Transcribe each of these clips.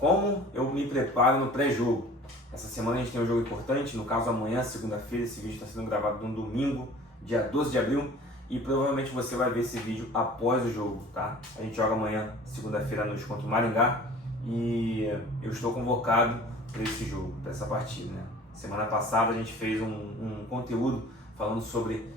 como eu me preparo no pré-jogo. Essa semana a gente tem um jogo importante, no caso amanhã, segunda-feira. Esse vídeo está sendo gravado no domingo, dia 12 de abril, e provavelmente você vai ver esse vídeo após o jogo, tá? A gente joga amanhã, segunda-feira à noite, contra o Maringá, e eu estou convocado para esse jogo, para essa partida, né? Semana passada a gente fez um conteúdo falando sobre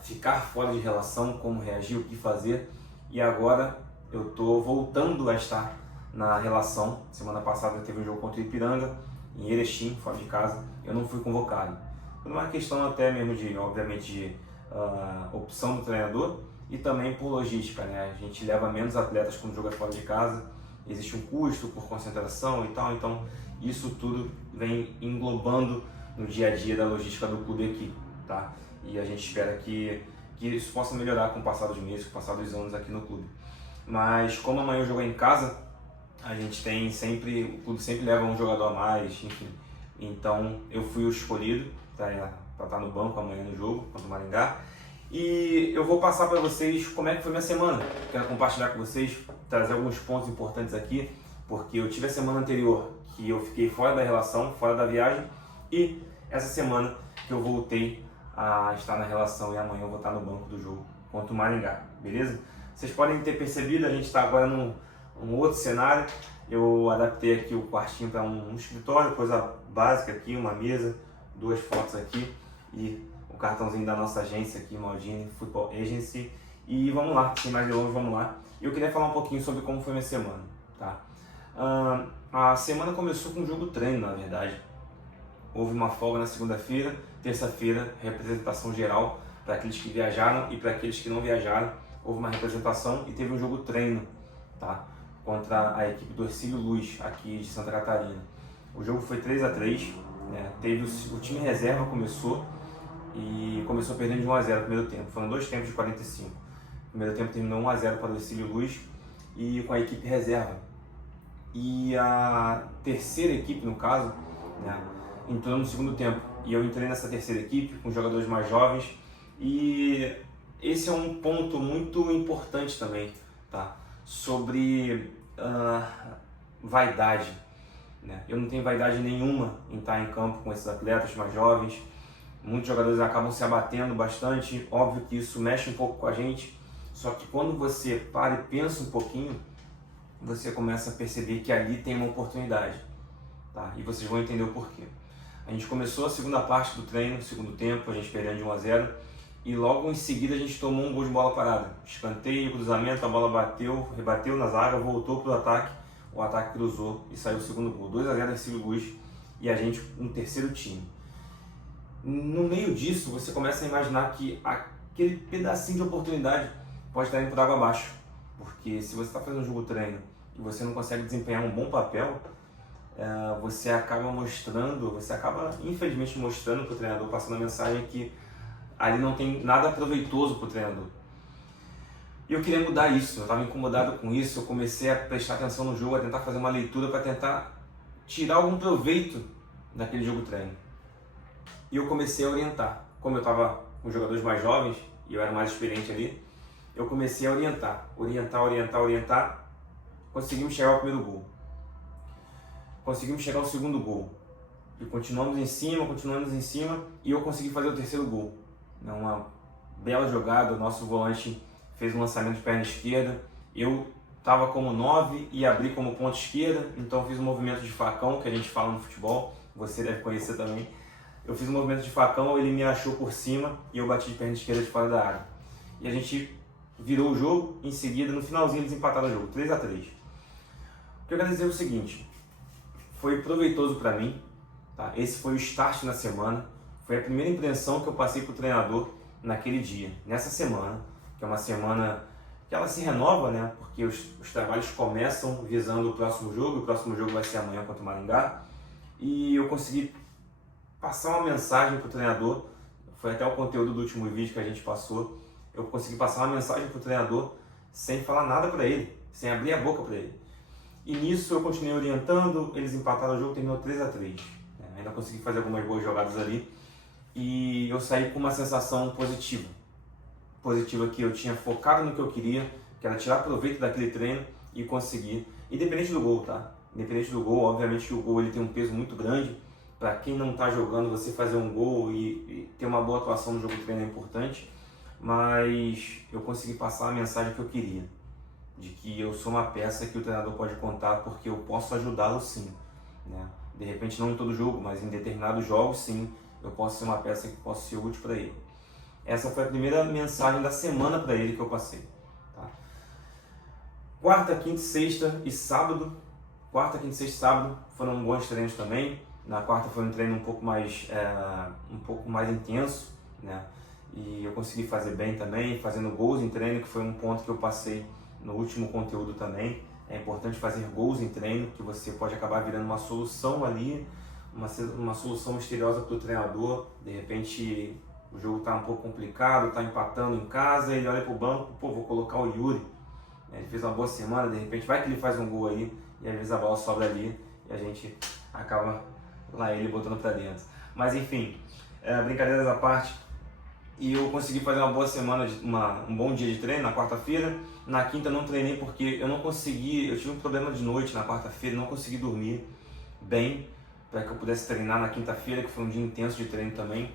ficar fora de relação, como reagir, o que fazer, e agora eu estou voltando a estar na relação. Semana passada teve um jogo contra o Ipiranga, em Erechim, fora de casa, eu não fui convocado. Por uma questão até mesmo de, obviamente, de opção do treinador e também por logística, né? A gente leva menos atletas quando joga fora de casa, existe um custo por concentração e tal, então isso tudo vem englobando no dia a dia da logística do clube aqui, tá? E a gente espera que isso possa melhorar com o passar dos meses, com o passar dos anos aqui no clube. Mas como amanhã o jogo é em casa, a gente tem sempre, o clube sempre leva um jogador a mais, enfim. Então eu fui o escolhido para estar no banco amanhã no jogo contra o Maringá. E eu vou passar para vocês como é que foi minha semana. Quero compartilhar com vocês, trazer alguns pontos importantes aqui, porque eu tive a semana anterior que eu fiquei fora da relação, fora da viagem, e essa semana que eu voltei a estar na relação, e amanhã eu vou estar no banco do jogo contra o Maringá, beleza? Vocês podem ter percebido, a gente está agora num outro cenário. Eu adaptei aqui o quartinho para um escritório, coisa básica aqui, uma mesa, duas fotos aqui e o cartãozinho da nossa agência aqui, Maldini Football Agency. E vamos lá, sem mais delongas, vamos lá. Eu queria falar um pouquinho sobre como foi minha semana, tá? A semana começou com um jogo treino, na verdade. Houve uma folga na segunda-feira, terça-feira, representação geral para aqueles que viajaram e para aqueles que não viajaram. Houve uma representação e teve um jogo treino, tá? Contra a equipe do Hercílio Luz, aqui de Santa Catarina. O jogo foi 3-3, né? Teve o time reserva começou perdendo de 1-0 no primeiro tempo. Foram dois tempos de 45. O primeiro tempo terminou 1-0 para o Hercílio Luz e com a equipe reserva. E a terceira equipe, no caso, né, entrou no segundo tempo. E eu entrei nessa terceira equipe com jogadores mais jovens. E esse é um ponto muito importante também, tá? Sobre vaidade, né? Eu não tenho vaidade nenhuma em estar em campo com esses atletas mais jovens. Muitos jogadores acabam se abatendo bastante, óbvio que isso mexe um pouco com a gente, só que quando você para e pensa um pouquinho, você começa a perceber que ali tem uma oportunidade, tá? E vocês vão entender o porquê. A gente começou a segunda parte do treino, segundo tempo, a gente perdendo de 1-0, e logo em seguida a gente tomou um gol de bola parada. Escanteio, cruzamento, a bola bateu, rebateu na zaga, voltou para o ataque cruzou e saiu o segundo gol. 2-0 Hercílio Luz e a gente um terceiro time. No meio disso, você começa a imaginar que aquele pedacinho de oportunidade pode estar indo por água abaixo. Porque se você está fazendo um jogo treino e você não consegue desempenhar um bom papel, você acaba infelizmente mostrando para o treinador, passando a mensagem que ali não tem nada proveitoso para o treinador. E eu queria mudar isso, eu estava incomodado com isso, eu comecei a prestar atenção no jogo, a tentar fazer uma leitura para tentar tirar algum proveito daquele jogo treino. E eu comecei a orientar. Como eu estava com jogadores mais jovens e eu era mais experiente ali, eu comecei a orientar. Conseguimos chegar ao primeiro gol. Conseguimos chegar ao segundo gol. E continuamos em cima e eu consegui fazer o terceiro gol. Uma bela jogada, o nosso volante fez um lançamento de perna esquerda. Eu estava como 9 e abri como ponta esquerda, então fiz um movimento de facão, que a gente fala no futebol, você deve conhecer também. Eu fiz um movimento de facão, ele me achou por cima e eu bati de perna esquerda de fora da área. E a gente virou o jogo, em seguida, no finalzinho eles empataram o jogo, 3-3. O que eu quero dizer é o seguinte, foi proveitoso para mim, tá? Esse foi o start na semana, foi a primeira impressão que eu passei para o treinador naquele dia, nessa semana, que é uma semana que ela se renova, né? Porque os trabalhos começam visando o próximo jogo vai ser amanhã contra o Maringá, e eu consegui passar uma mensagem para o treinador, foi até o conteúdo do último vídeo que a gente passou, eu consegui passar uma mensagem para o treinador sem falar nada para ele, sem abrir a boca para ele. E nisso eu continuei orientando, eles empataram o jogo, terminou 3-3. Ainda consegui fazer algumas boas jogadas ali e eu saí com uma sensação positiva. Positiva que eu tinha focado no que eu queria, que era tirar proveito daquele treino e conseguir. Independente do gol, tá? Independente do gol, obviamente que o gol ele tem um peso muito grande. Para quem não está jogando, você fazer um gol e ter uma boa atuação no jogo de treino é importante. Mas eu consegui passar a mensagem que eu queria, de que eu sou uma peça que o treinador pode contar porque eu posso ajudá-lo sim, né? De repente não em todo jogo, mas em determinados jogos sim, eu posso ser uma peça que posso ser útil para ele. Essa foi a primeira mensagem da semana para ele que eu passei, tá? Quarta, quinta, sexta e sábado. Quarta, quinta, sexta e sábado foram bons treinos também. Na quarta foi um treino um pouco mais intenso, né? E eu consegui fazer bem também, fazendo gols em treino, que foi um ponto que eu passei no último conteúdo também. É importante fazer gols em treino, que você pode acabar virando uma solução ali, uma solução misteriosa para o treinador. De repente o jogo está um pouco complicado, está empatando em casa, ele olha para o banco, pô, vou colocar o Yuri. Ele fez uma boa semana, de repente vai que ele faz um gol aí, e às vezes a bola sobra ali, e a gente acaba lá ele botando para dentro. Mas enfim, brincadeiras à parte, e eu consegui fazer uma boa semana, um bom dia de treino na quarta-feira. Na quinta não treinei porque eu tive um problema de noite na quarta-feira, não consegui dormir bem para que eu pudesse treinar na quinta-feira, que foi um dia intenso de treino também.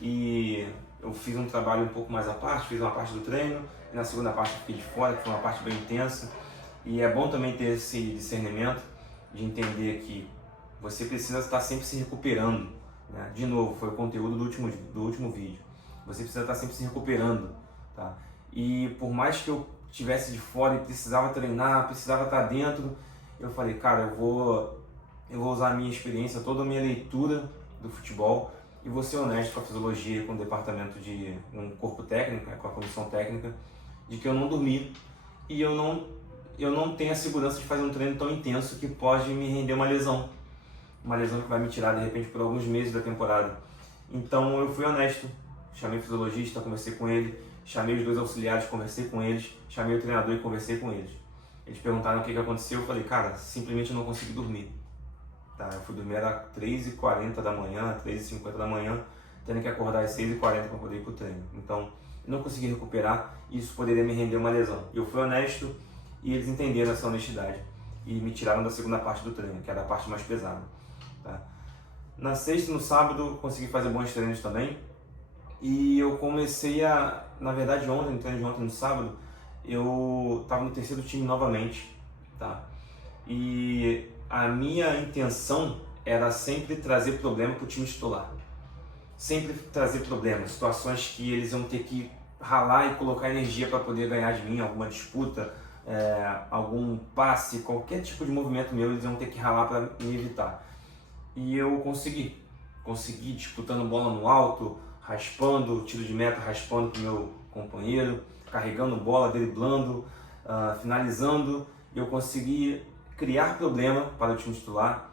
E eu fiz um trabalho um pouco mais à parte, fiz uma parte do treino, e na segunda parte eu fiquei de fora, que foi uma parte bem intensa. E é bom também ter esse discernimento de entender que você precisa estar sempre se recuperando, né? De novo, foi o conteúdo do último vídeo. Você precisa estar sempre se recuperando, tá? E por mais que eu estivesse de fora e precisava treinar, precisava estar dentro, eu falei, cara, eu vou usar a minha experiência, toda a minha leitura do futebol e vou ser honesto com a fisiologia, com o departamento um corpo técnico, com a comissão técnica, de que eu não dormi e eu não tenho a segurança de fazer um treino tão intenso que pode me render uma lesão que vai me tirar de repente por alguns meses da temporada. Então eu fui honesto, chamei o fisiologista, conversei com ele, chamei os 2 auxiliares, conversei com eles, chamei o treinador e conversei com eles. Eles perguntaram o que aconteceu, eu falei, cara, simplesmente eu não consegui dormir. Tá, eu fui dormir às 3h40 da manhã, 3h50 da manhã, tendo que acordar às 6h40 para poder ir para o treino. Então, eu não consegui recuperar e isso poderia me render uma lesão. Eu fui honesto e eles entenderam essa honestidade e me tiraram da segunda parte do treino, que era a parte mais pesada. Tá? Na sexta e no sábado, consegui fazer bons treinos também. E eu comecei na verdade no treino de ontem, no sábado, eu estava no terceiro time novamente, tá? E a minha intenção era sempre trazer problema para o time titular. Sempre trazer problemas, situações que eles iam ter que ralar e colocar energia para poder ganhar de mim, alguma disputa, algum passe, qualquer tipo de movimento meu, eles iam ter que ralar para me evitar. E eu consegui disputando bola no alto, raspando, tiro de meta, raspando para o meu companheiro, carregando bola, driblando, finalizando. Eu consegui criar problema para o time titular.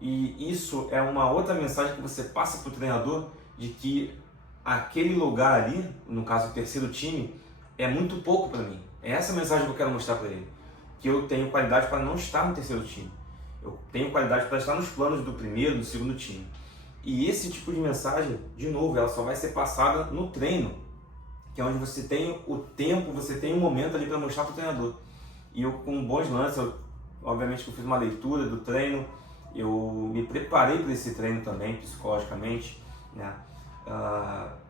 E isso é uma outra mensagem que você passa para o treinador de que aquele lugar ali, no caso o terceiro time, é muito pouco para mim. É essa mensagem que eu quero mostrar para ele. Que eu tenho qualidade para não estar no terceiro time. Eu tenho qualidade para estar nos planos do primeiro, do segundo time. E esse tipo de mensagem, de novo, ela só vai ser passada no treino, que é onde você tem o tempo, você tem um momento ali para mostrar para o treinador. E eu, com bons lances, obviamente que eu fiz uma leitura do treino, eu me preparei para esse treino também, psicologicamente, né?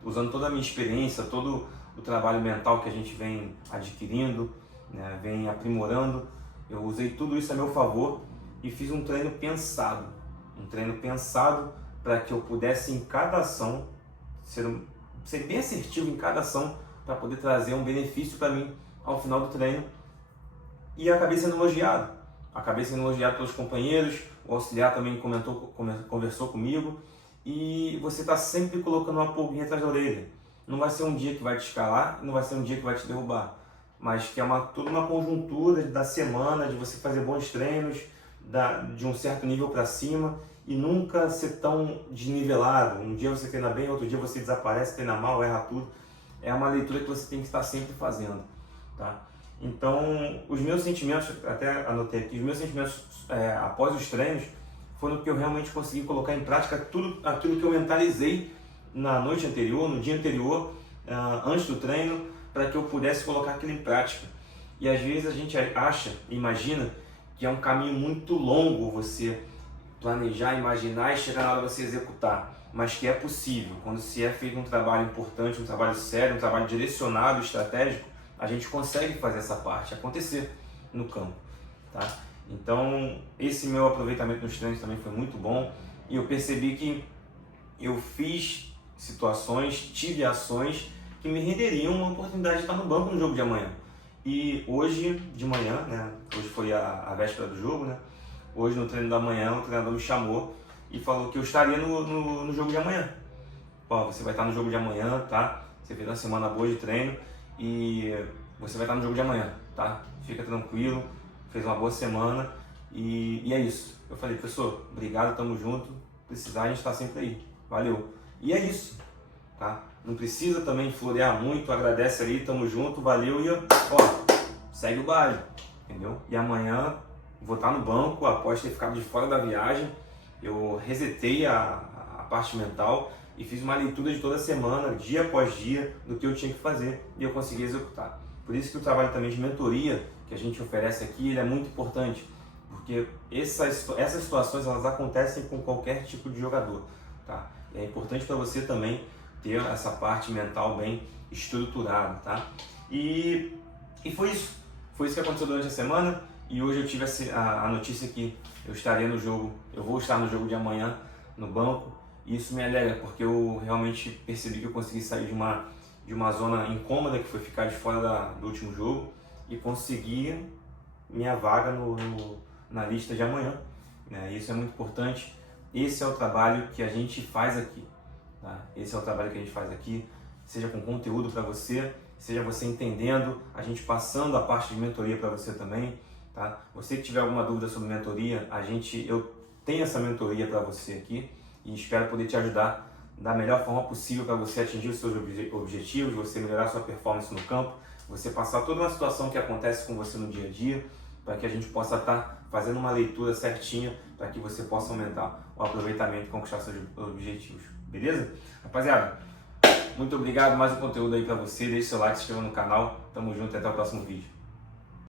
Usando toda a minha experiência, todo o trabalho mental que a gente vem adquirindo, né? Vem aprimorando, eu usei tudo isso a meu favor e fiz um treino pensado para que eu pudesse em cada ação ser bem assertivo em cada ação para poder trazer um benefício para mim ao final do treino. E acabei sendo elogiado pelos companheiros, o auxiliar também conversou comigo e você está sempre colocando uma pulguinha atrás da orelha. Não vai ser um dia que vai te escalar, não vai ser um dia que vai te derrubar, mas que é toda uma conjuntura da semana, de você fazer bons treinos, de um certo nível para cima e nunca ser tão desnivelado. Um dia você treina bem, outro dia você desaparece, treina mal, erra tudo. É uma leitura que você tem que estar sempre fazendo, tá? Então, os meus sentimentos, até anotei aqui, os meus sentimentos após os treinos foram que eu realmente consegui colocar em prática tudo aquilo que eu mentalizei na noite anterior, no dia anterior, antes do treino, para que eu pudesse colocar aquilo em prática. E às vezes a gente acha, imagina, que é um caminho muito longo você planejar, imaginar e chegar na hora de você executar, mas que é possível. Quando se é feito um trabalho importante, um trabalho sério, um trabalho direcionado, estratégico, a gente consegue fazer essa parte acontecer no campo, tá? Então, esse meu aproveitamento nos treinos também foi muito bom e eu percebi que eu fiz situações, tive ações que me renderiam uma oportunidade de estar no banco no jogo de amanhã. E hoje de manhã, né, hoje foi a véspera do jogo, né, hoje no treino da manhã o treinador me chamou e falou que eu estaria no jogo de amanhã. Ó, você vai estar no jogo de amanhã, tá? Você fez uma semana boa de treino e você vai estar no jogo de amanhã, tá? Fica tranquilo, fez uma boa semana e é isso. Eu falei, professor, obrigado, tamo junto, precisar a gente está sempre aí, valeu. E é isso, tá? Não precisa também florear muito, agradece ali, tamo junto, valeu e ó, segue o baile, entendeu? E amanhã vou estar no banco, após ter ficado de fora da viagem, eu resetei a parte mental e fiz uma leitura de toda semana, dia após dia, do que eu tinha que fazer e eu consegui executar. Por isso que o trabalho também de mentoria que a gente oferece aqui, ele é muito importante, porque essas situações elas acontecem com qualquer tipo de jogador, tá? É importante para você também ter essa parte mental bem estruturada, tá? E foi isso que aconteceu durante a semana e hoje eu tive a notícia que eu estaria no jogo, eu vou estar no jogo de amanhã no banco e isso me alegra porque eu realmente percebi que eu consegui sair de uma zona incômoda que foi ficar de fora do último jogo e conseguir minha vaga na lista de amanhã, né? Isso é muito importante. Esse é o trabalho que a gente faz aqui, tá? Esse é o trabalho que a gente faz aqui, seja com conteúdo para você, seja você entendendo, a gente passando a parte de mentoria para você também, tá? Você que tiver alguma dúvida sobre mentoria, eu tenho essa mentoria para você aqui e espero poder te ajudar da melhor forma possível para você atingir os seus objetivos, você melhorar sua performance no campo, você passar toda uma situação que acontece com você no dia a dia, para que a gente possa estar fazendo uma leitura certinha para que você possa aumentar o aproveitamento e conquistar seus objetivos, beleza? Rapaziada, muito obrigado, mais um conteúdo aí para você, deixe seu like, se inscreva no canal, tamo junto e até o próximo vídeo.